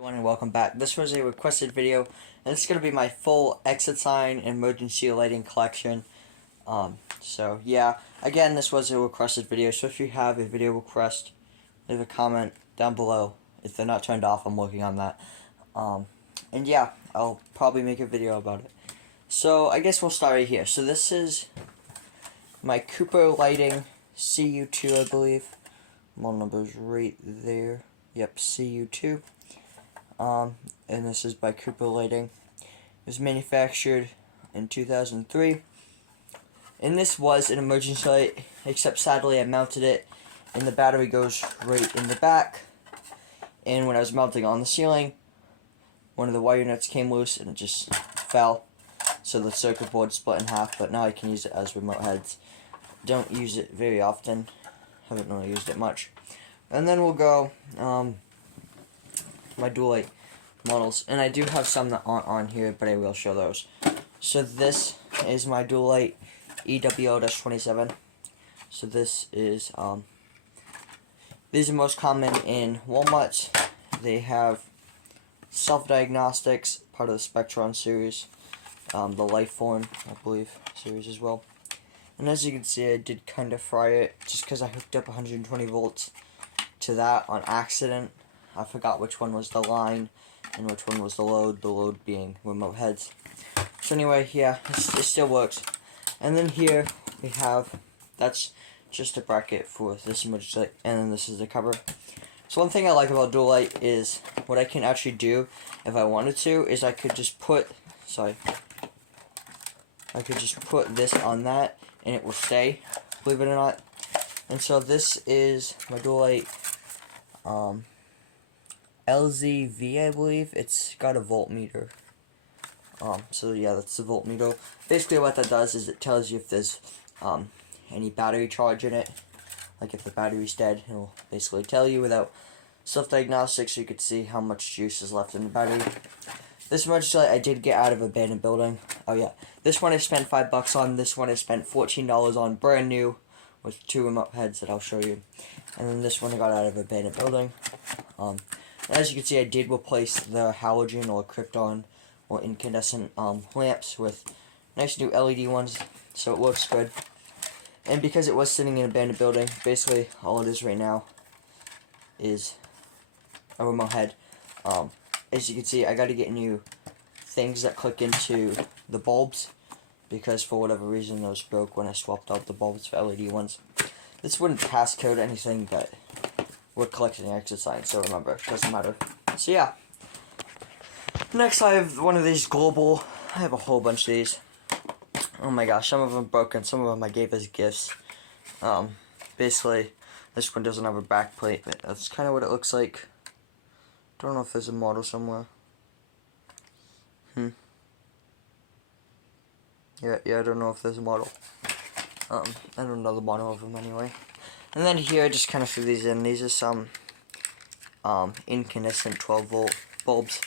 Everyone, and welcome back. This was a requested video, and it's going to be my full exit sign and emergency lighting collection. So yeah, again, this was a requested video, so if you have a video request, leave a comment down below. If they're not turned off, I'm working on that. And yeah, I'll probably make a video about it. So I guess we'll start right here. So this is my Cooper Lighting CU2, I believe. Model number's right there. Yep, CU2. And this is by Cooper Lighting. It was manufactured in 2003. And this was an emergency light, except sadly I mounted it, and the battery goes right in the back. And when I was mounting on the ceiling, one of the wire nuts came loose and it just fell. So the circuit board split in half, but now I can use it as remote heads. Don't use it very often. Haven't really used it much. And then we'll go, my Dual-Lite models, and I do have some that aren't on here, but I will show those. So this is my Dual-Lite EWO-27. So this is these are most common in Walmart. They have self-diagnostics, part of the Spectron series, the Lithonia, I believe, series as well. And as you can see, I did kind of fry it just because I hooked up 120 volts to that on accident. I forgot which one was the line and which one was the load being remote heads. So anyway, yeah, it still works. And then here we have, that's just a bracket for this emergency light, and then this is the cover. So one thing I like about Dual-Lite is what I can actually do if I wanted to is I could just put, this on that and it will stay, believe it or not. And so this is my Dual-Lite LZV, I believe. It's got a voltmeter. So yeah, that's the voltmeter. Basically what that does is it tells you if there's any battery charge in it. Like if the battery's dead, it'll basically tell you without self-diagnostics, so you could see how much juice is left in the battery. This emergency light I did get out of an abandoned building. Oh yeah, this one I spent $5 on. This one I spent $14 on, brand new, with 2 remote heads that I'll show you. And then this one I got out of an abandoned building. As you can see, I did replace the halogen or krypton or incandescent lamps with nice new LED ones, so it works good. And because it was sitting in an abandoned building, basically all it is right now is a remote head. As you can see, I got to get new things that click into the bulbs, because for whatever reason those broke when I swapped out the bulbs for LED ones. This wouldn't passcode anything, but we're collecting the exit sign, so remember, it doesn't matter. So yeah. Next I have one of these global, I have a whole bunch of these. Oh my gosh, some of them broken, some of them I gave as gifts. Basically, this one doesn't have a back plate, but that's kind of what it looks like. Don't know if there's a model somewhere. Yeah, I don't know if there's a model. I don't know the model of them anyway. And then here, I just kind of threw these in. These are some incandescent 12-volt bulbs.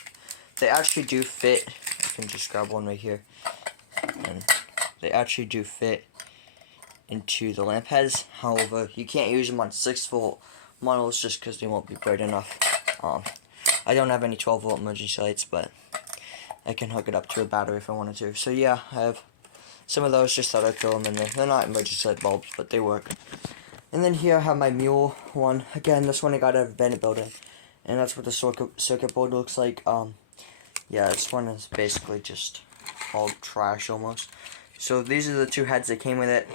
They actually do fit. I can just grab one right here. And they actually do fit into the lamp heads. However, you can't use them on 6-volt models just because they won't be bright enough. I don't have any 12-volt emergency lights, but I can hook it up to a battery if I wanted to. So yeah, I have some of those, just thought I'd throw them in there. They're not emergency light bulbs, but they work. And then here I have my mule one. Again, this one I got out of a abandoned building. And that's what the circuit board looks like. Yeah, this one is basically just all trash almost. So these are the 2 heads that came with it.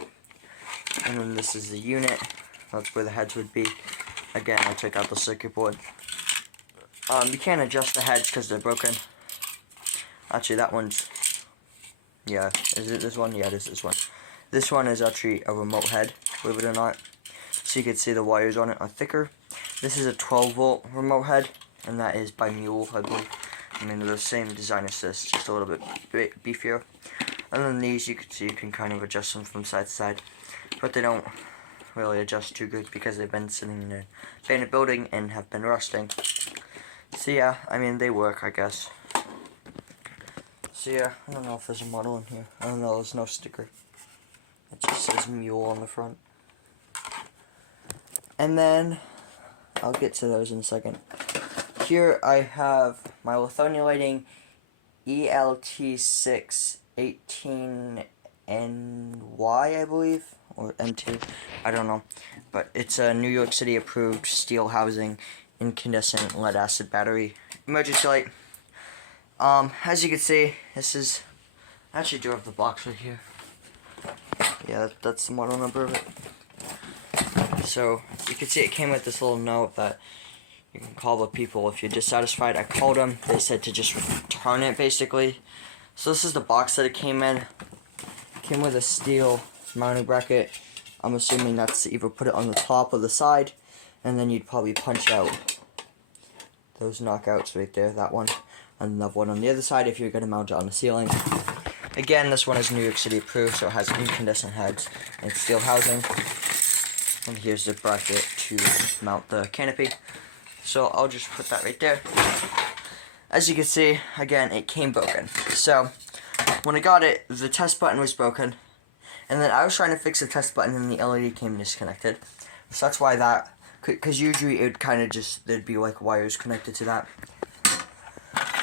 And then this is the unit. That's where the heads would be. Again, I took out the circuit board. You can't adjust the heads because they're broken. Actually, that one's... Yeah, is it this one? Yeah, it is this one. This one is actually a remote head, believe it or not. So you can see the wires on it are thicker. This is a 12-volt remote head, and that is by Mule, I believe. I mean, they're the same design as this, just a little bit beefier. And then these, you can see you can kind of adjust them from side to side. But they don't really adjust too good because they've been sitting in an abandoned building and have been rusting. So yeah, I mean, they work, I guess. So yeah, I don't know if there's a model in here. I don't know, there's no sticker. It just says Mule on the front. And then, I'll get to those in a second. here I have my Lithonia lighting ELT618NY, I believe, or M2, I don't know, but it's a New York City approved steel housing incandescent lead acid battery emergency light. As you can see, this is, I actually do have the box right here. Yeah, that's the model number of it. So you can see it came with this little note that you can call the people if you're dissatisfied. I called them. They said to just return it, basically. So this is the box that it came in. It came with a steel mounting bracket. I'm assuming that's to either put it on the top or the side, and then you'd probably punch out those knockouts right there, that one, and another one on the other side if you're going to mount it on the ceiling. Again, this one is New York City approved, so it has incandescent heads and steel housing. And here's the bracket to mount the canopy. So I'll just put that right there. As you can see, again, it came broken. So when I got it, the test button was broken. And then I was trying to fix the test button and the LED came disconnected. So that's why that, because usually it would kind of just, there'd be like wires connected to that.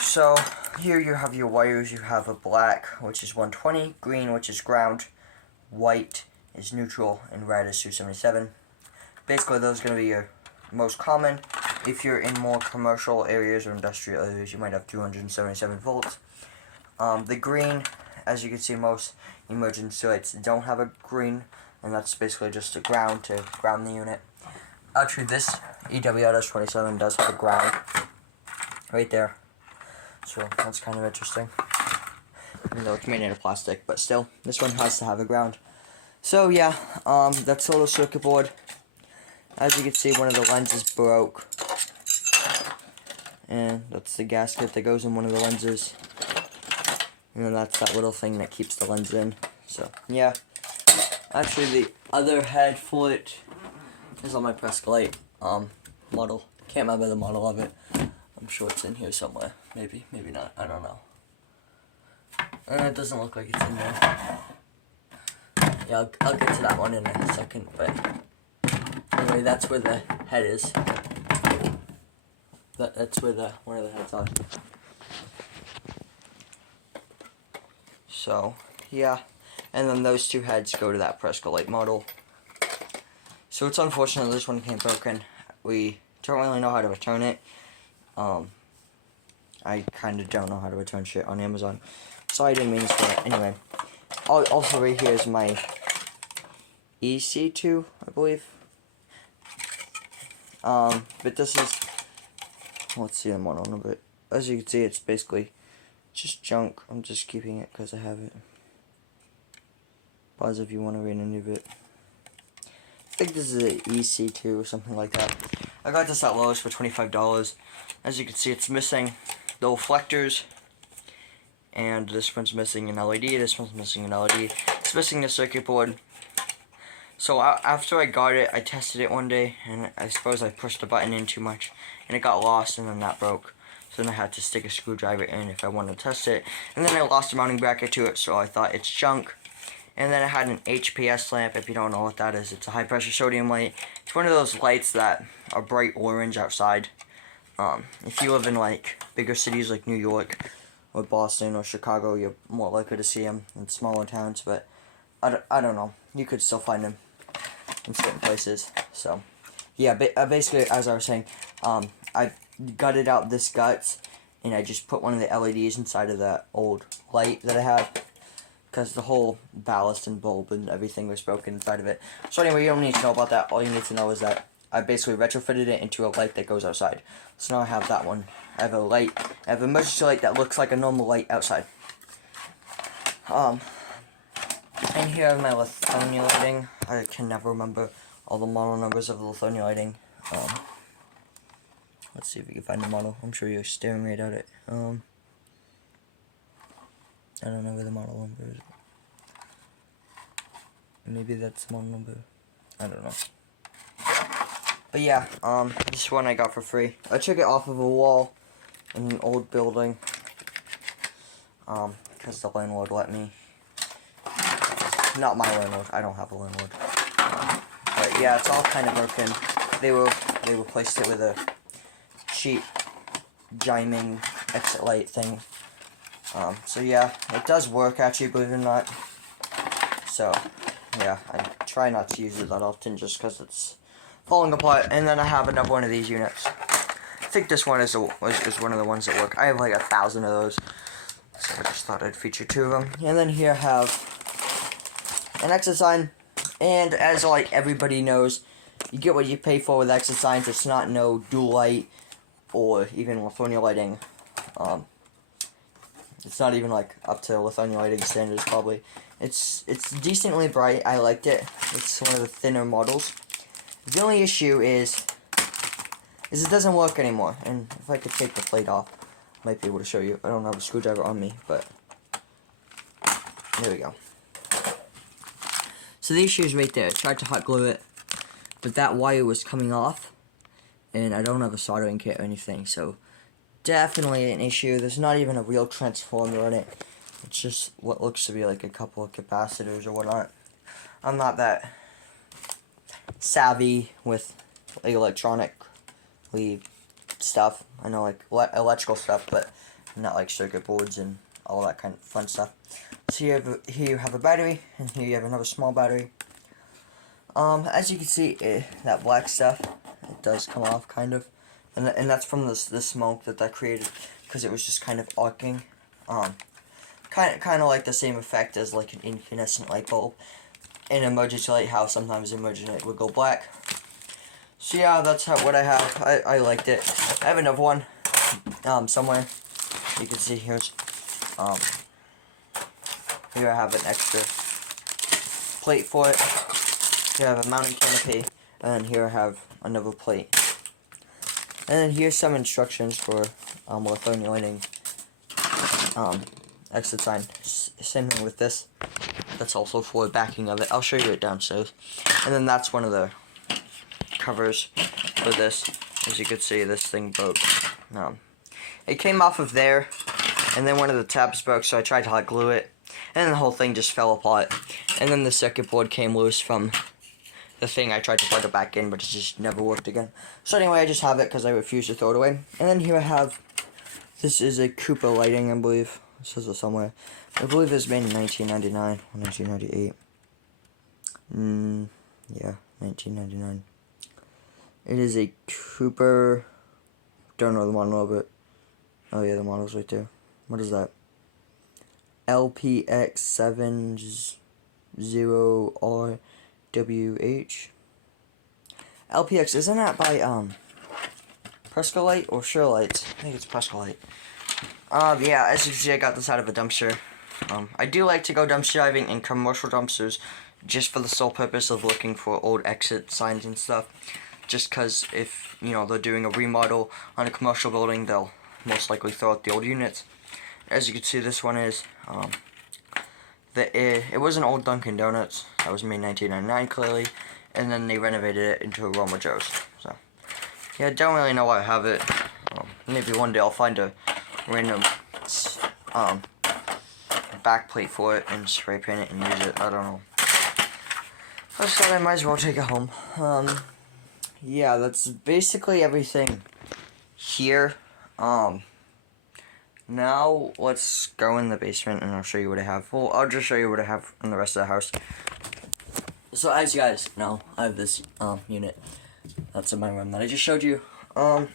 So here you have your wires. You have a black, which is 120, green, which is ground, white is neutral, and red is 277. Basically, those are going to be your most common. If you're in more commercial areas or industrial areas, you might have 277 volts. The green, as you can see, most emergency lights don't have a green, and that's basically just a ground to ground the unit. Actually, this EWRS27 does have a ground right there, so that's kind of interesting. Even though it's made out of plastic, but still, this one has to have a ground. So yeah, that's the little circuit board. As you can see, one of the lenses broke. And that's the gasket that goes in one of the lenses. And then that's that little thing that keeps the lens in. So, yeah. Actually, the other head for it is on my Prescolite model. Can't remember the model of it. I'm sure it's in here somewhere. Maybe, maybe not. I don't know. It doesn't look like it's in there. Yeah, I'll get to that one in a second, but anyway, that's where the head is. That's where one of the heads are. So, yeah. And then those two heads go to that Prescolite model. So it's unfortunate this one came broken. We don't really know how to return it. I kind of don't know how to return shit on Amazon. So I didn't mean to say it. Anyway. Also right here is my EC2, I believe. But this is, let's see the model number. As you can see, it's basically just junk. I'm just keeping it because I have it. Pause if you want to read any of it. I think this is an EC2 or something like that. I got this at Lowe's for $25. As you can see, it's missing the reflectors. And this one's missing an LED, this one's missing an LED. It's missing the circuit board. So after I got it, I tested it one day, and I suppose I pushed the button in too much, and it got lost, and then that broke. So then I had to stick a screwdriver in if I wanted to test it. And then I lost a mounting bracket to it, so I thought it's junk. And then I had an HPS lamp. If you don't know what that is, it's a high pressure sodium light. It's one of those lights that are bright orange outside. If you live in like bigger cities like New York, or Boston or Chicago, you're more likely to see them in smaller towns, but I don't know. You could still find them in certain places. So, yeah, basically, as I was saying, I gutted out this guts, and I just put one of the LEDs inside of that old light that I have, because the whole ballast and bulb and everything was broken inside of it. So anyway, you don't need to know about that. All you need to know is that I basically retrofitted it into a light that goes outside. So now I have that one. I have a light. I have an emergency light that looks like a normal light outside. And here I have my Lithonia lighting. I can never remember all the model numbers of the Lithonia lighting. Let's see if we can find the model. I'm sure you're staring right at it. I don't know where the model number is. Maybe that's the model number. I don't know. But yeah, this one I got for free. I took it off of a wall in an old building, because the landlord let me. Not my landlord, I don't have a landlord. But yeah, it's all kind of broken. They replaced it with a cheap chiming exit light thing. So yeah, it does work actually, believe it or not. So yeah, I try not to use it that often just because it's falling apart. And then I have another one of these units. I think this one is one of the ones that work. I have like 1,000 of those, so I just thought I'd feature 2 of them. And then here I have an exit sign, and as like everybody knows, you get what you pay for with exit signs. It's not no Dual-Lite or even Lithonia lighting. It's not even like up to Lithonia lighting standards probably. It's decently bright. I liked it. It's one of the thinner models. The only issue is it doesn't work anymore. And if I could take the plate off, I might be able to show you. I don't have a screwdriver on me, but there we go. So the issue is right there. I tried to hot glue it, but that wire was coming off, and I don't have a soldering kit or anything, so definitely an issue. There's not even a real transformer in it. It's just what looks to be like a couple of capacitors or whatnot. I'm not that savvy with like electronically stuff. I know like electrical stuff, but not like circuit boards and all that kind of fun stuff. So here you have a battery, and here you have another small battery. As you can see, that black stuff, it does come off kind of, and that's from the smoke that created, because it was just kind of arcing. Kind of like the same effect as like an incandescent light bulb. In an emergency lighthouse, sometimes the emergency light would go black. So yeah, that's what I have. I liked it. I have another one somewhere. You can see here's here I have an extra plate for it. Here I have a mounting canopy, and then here I have another plate. And then here's some instructions for Lithonia lighting exit sign. Same thing with this. That's also for the backing of it. I'll show you it downstairs. And then that's one of the covers for this. As you can see, this thing broke. It came off of there, and then one of the tabs broke, so I tried to hot glue it, and then the whole thing just fell apart. And then the circuit board came loose from the thing. I tried to plug it back in, but it just never worked again. So anyway, I just have it because I refuse to throw it away. And then here I have, this is a Cooper lighting, I believe. It says it somewhere. I believe it was made in 1999 or 1998. Yeah, 1999. It is a Cooper, don't know the model, but oh yeah, the model's right there. What is that? LPX70RWH. LPX, isn't that by Prescolite or Surelight? I think it's Prescolite. Yeah, as you can see, I got this out of a dumpster. I do like to go dumpster diving in commercial dumpsters just for the sole purpose of looking for old exit signs and stuff. Just because if, you know, they're doing a remodel on a commercial building, they'll most likely throw out the old units. As you can see, this one is, it was an old Dunkin' Donuts that was made in 1999, clearly, and then they renovated it into a Roma Joe's. So, yeah, don't really know why I have it. Maybe one day I'll find a random backplate for it and spray paint it and use it. I don't know. I just thought I might as well take it home. Yeah, that's basically everything here. Now let's go in the basement and I'll show you what I have. Well, I'll just show you what I have in the rest of the house. So as you guys know, I have this unit that's in my room that I just showed you. I'll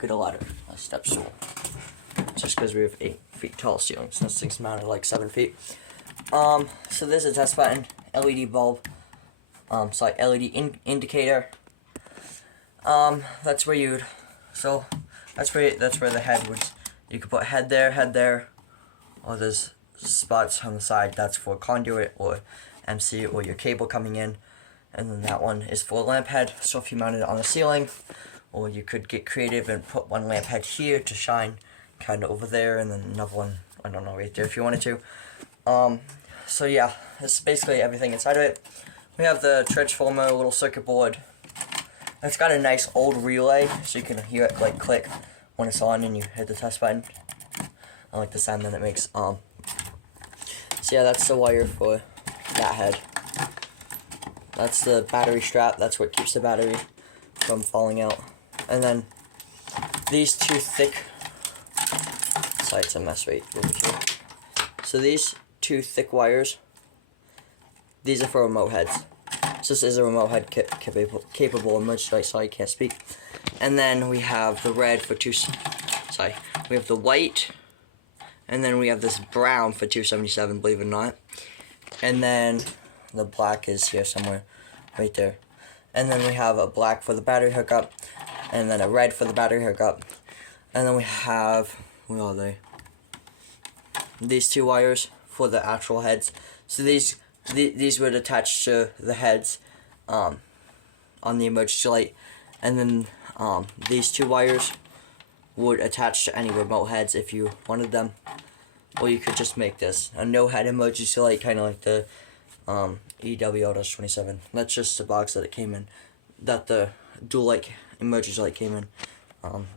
get a ladder, a step stool, just because we have 8 feet tall ceilings. This thing's mounted like 7 feet. So there's a test button, LED bulb, so like LED indicator. That's where you'd, so that's where the head would, you could put head there, or there's spots on the side, that's for conduit or MC or your cable coming in, and then that one is for a lamp head, so if you mounted it on the ceiling, or you could get creative and put one lamp head here to shine kind of over there, and then another one, I don't know, right there if you wanted to. So yeah, this is basically everything inside of it. We have the transformer, little circuit board. It's got a nice old relay, so you can hear it like click when it's on and you hit the test button. I like the sound that it makes. So yeah, that's the wire for that head. That's the battery strap. That's what keeps the battery from falling out. And then these two thick, sorry, it's a mess right over here. So these two thick wires, these are for remote heads. So this is a remote head capable emergency light, sorry, I can't speak. And then we have the red for we have the white, and then we have this brown for 277, believe it or not. And then the black is here somewhere, right there. And then we have a black for the battery hookup, and then a red for the battery hookup. And then we have, where are they? These two wires for the actual heads. So these would attach to the heads on the emergency light, and then these two wires would attach to any remote heads if you wanted them. Or you could just make this a no head emergency light, kind of like the EWL-27. That's just the box that it came in, that the Dual-Lite emergency light came in,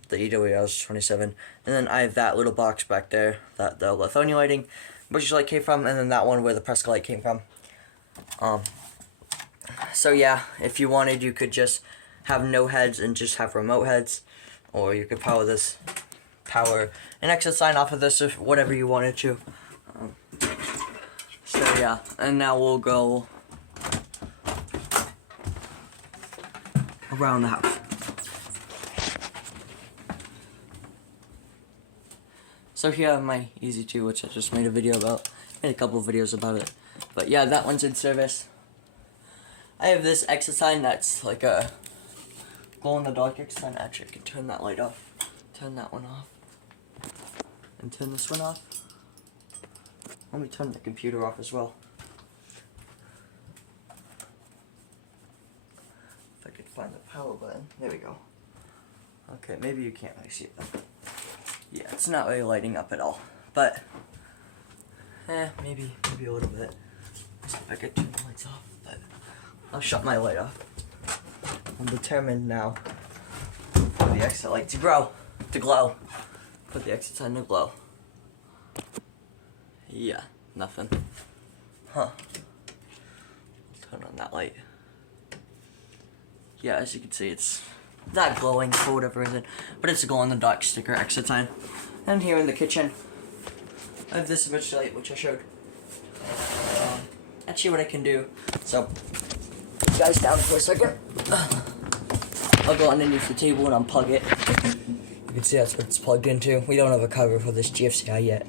the EWL-27. And then I have that little box back there that the Lithonia lighting emergency light came from, and then that one where the Presco light came from. So yeah, if you wanted, you could just have no heads and just have remote heads, or you could power an exit sign off of this, or whatever you wanted to. So yeah, and now we'll go around the house. So here I have my Easy 2, which I just made a video about. Made a couple of videos about it. But yeah, that one's in service. I have this exit sign that's like a glow-in-the-dark exit sign. Actually, I can turn that light off. Turn that one off. And turn this one off. Let me turn the computer off as well. If I could find the power button. There we go. Okay, maybe you can't really see it though. Yeah, it's not really lighting up at all. But, maybe a little bit. See if I could turn the lights off. But I'll shut my light off. I'm determined now for the exit light to glow. Put the exit sign to glow. Yeah, nothing. Huh. I'll turn on that light. Yeah, as you can see, it's not glowing for whatever reason, but it's a glow-in-the-dark sticker exit sign. And here in the kitchen, I have this emergency light, which I showed. Actually, what I can do, so, put you guys down for a second. I'll go underneath the table and unplug it. You can see that's what it's plugged into. We don't have a cover for this GFCI yet,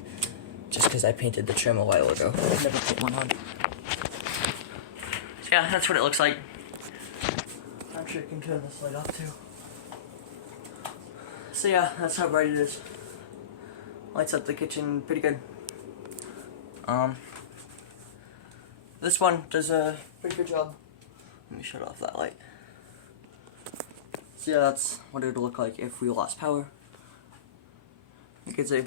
just because I painted the trim a while ago. I've never put one on. So yeah, that's what it looks like. I'm sure you can turn this light off too. So yeah, that's how bright it is. Lights up the kitchen pretty good. This one does a pretty good job. Let me shut off that light. So yeah, that's what it would look like if we lost power. You can see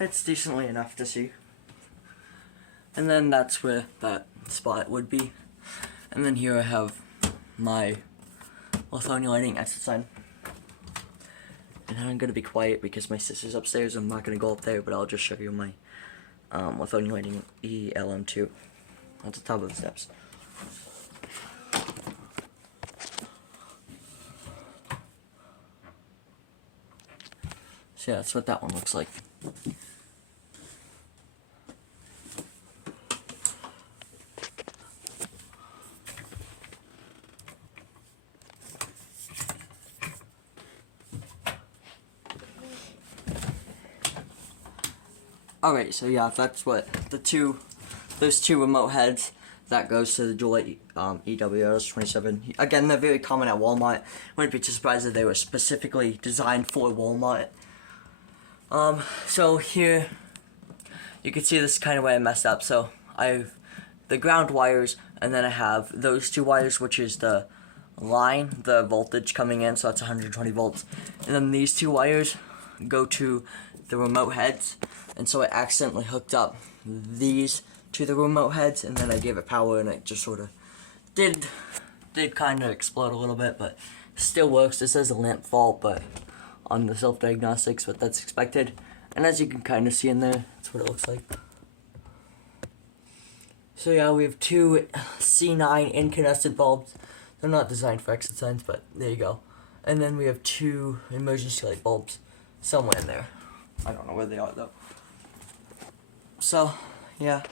it's decently enough to see. And then that's where that spot would be. And then here I have my Lithonia lighting exit sign. And I'm gonna be quiet because my sister's upstairs. I'm not gonna go up there, but I'll just show you my Lithonia lighting ELM2 at the top of the steps. So yeah, that's what that one looks like. Alright, so yeah, that's what those two remote heads, that goes to the Dual-Lite EWL-27. Again, they're very common at Walmart. Wouldn't be too surprised if they were specifically designed for Walmart. So here, you can see this is kind of where I messed up. So I have the ground wires, and then I have those two wires, which is the line, the voltage coming in, so that's 120 volts. And then these two wires go to the remote heads, and so I accidentally hooked up these to the remote heads, and then I gave it power, and it just sort of did kind of explode a little bit, but still works. This is a lamp fault, but on the self-diagnostics, but that's expected. And as you can kind of see in there, that's what it looks like. So yeah, we have two C9 incandescent bulbs. They're not designed for exit signs, but there you go. And then we have 2 emergency light bulbs somewhere in there. I don't know where they are though. So, yeah.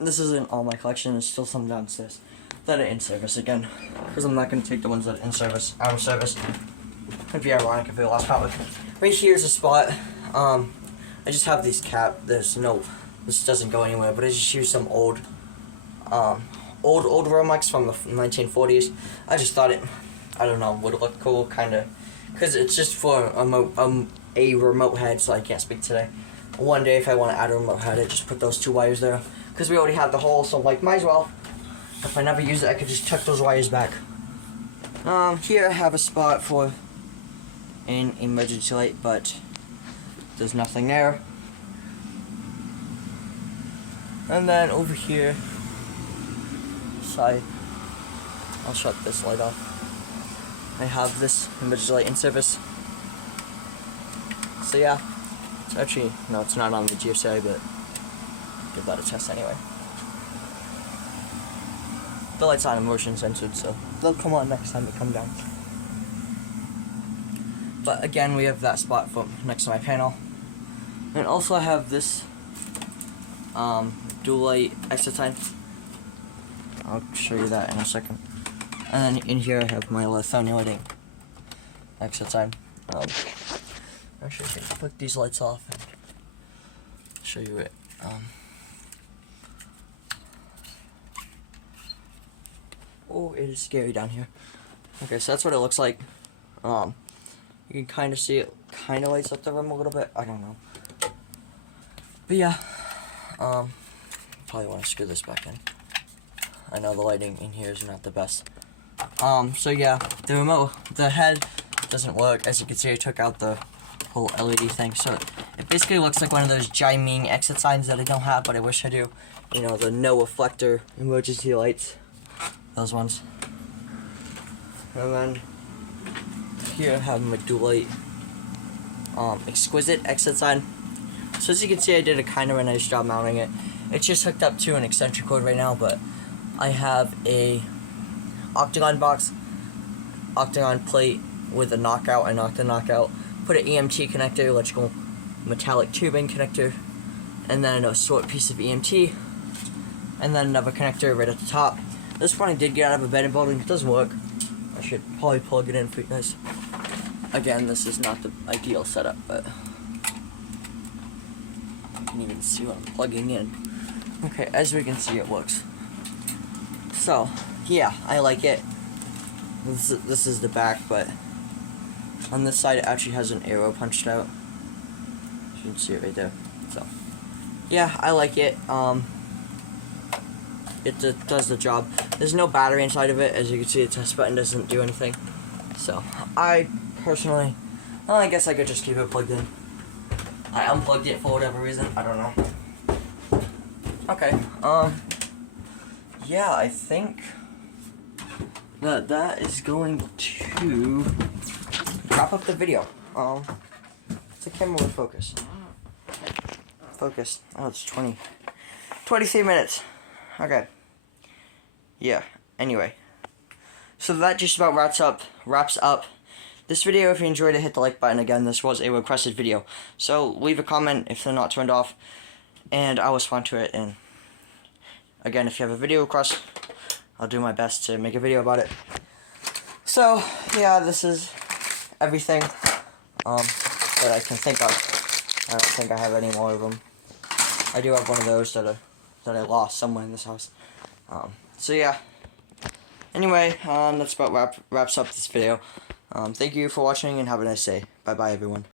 This isn't all my collection, there's still some downstairs that are in service again. Because I'm not going to take the ones that are in service out of service. It'd be ironic if they lost power. Right here's a spot. I just have these this doesn't go anywhere, but I just use some old Romex from the 1940s. I just thought it, I don't know, would look cool, kinda, because it's just for a remote head, so I can't speak today. One day if I want to add a remote head, I just put those 2 wires there, because we already have the hole, so like, might as well. If I never use it, I could just tuck those wires back. Here I have a spot for an emergency light, but there's nothing there. And then over here, side, I'll shut this light off. I have this emergency light in service. So yeah, it's actually, no, it's not on the GFCI, but give that a test anyway. The light's not motion censored, so they'll come on next time they come down. But again, we have that spot for next to my panel. And also I have this Dual-Lite exit sign. I'll show you that in a second. And then in here I have my Lithonia lighting exit sign. Actually, I can flick these lights off and show you it. Oh, it is scary down here. Okay, so that's what it looks like. You can kind of see it kind of lights up the room a little bit. I don't know. But yeah, probably want to screw this back in. I know the lighting in here is not the best. So yeah, the head doesn't work. As you can see, I took out the whole LED thing, so it basically looks like one of those chiming exit signs that I don't have, but I wish I do. You know, the no reflector emergency lights, those ones. And then here I have my Dual-Lite exquisite exit sign. So as you can see, I did a kind of a nice job mounting it. It's just hooked up to an extension cord right now, but I have a octagon box, octagon plate with a knockout. I knocked the knockout, put an EMT connector, electrical metallic tubing connector, and then a short piece of EMT, and then another connector right at the top. This one I did get out of a bedding building. It doesn't work. I should probably plug it in for you guys. Again, this is not the ideal setup, but you can even see what I'm plugging in. Okay, as we can see, it works. So, yeah, I like it. This is the back, but on this side it actually has an arrow punched out. You can see it right there. So, yeah, I like it. It does the job. There's no battery inside of it. As you can see, the test button doesn't do anything. So, I personally, well, I guess I could just keep it plugged in. I unplugged it for whatever reason. I don't know. Okay. Yeah, I think that is going to wrap up the video. The camera will focus. Focus. Oh, it's 23 minutes. Okay. Yeah. Anyway. So that just about wraps up this video. If you enjoyed it, hit the like button. Again, this was a requested video. So leave a comment if they're not turned off, and I'll respond to it. And again, if you have a video request, I'll do my best to make a video about it. So yeah, this is everything that I can think of. I don't think I have any more of them. I do have one of those that I lost somewhere in this house. So yeah. Anyway, that's about wraps up this video. Thank you for watching and have a nice day. Bye bye everyone.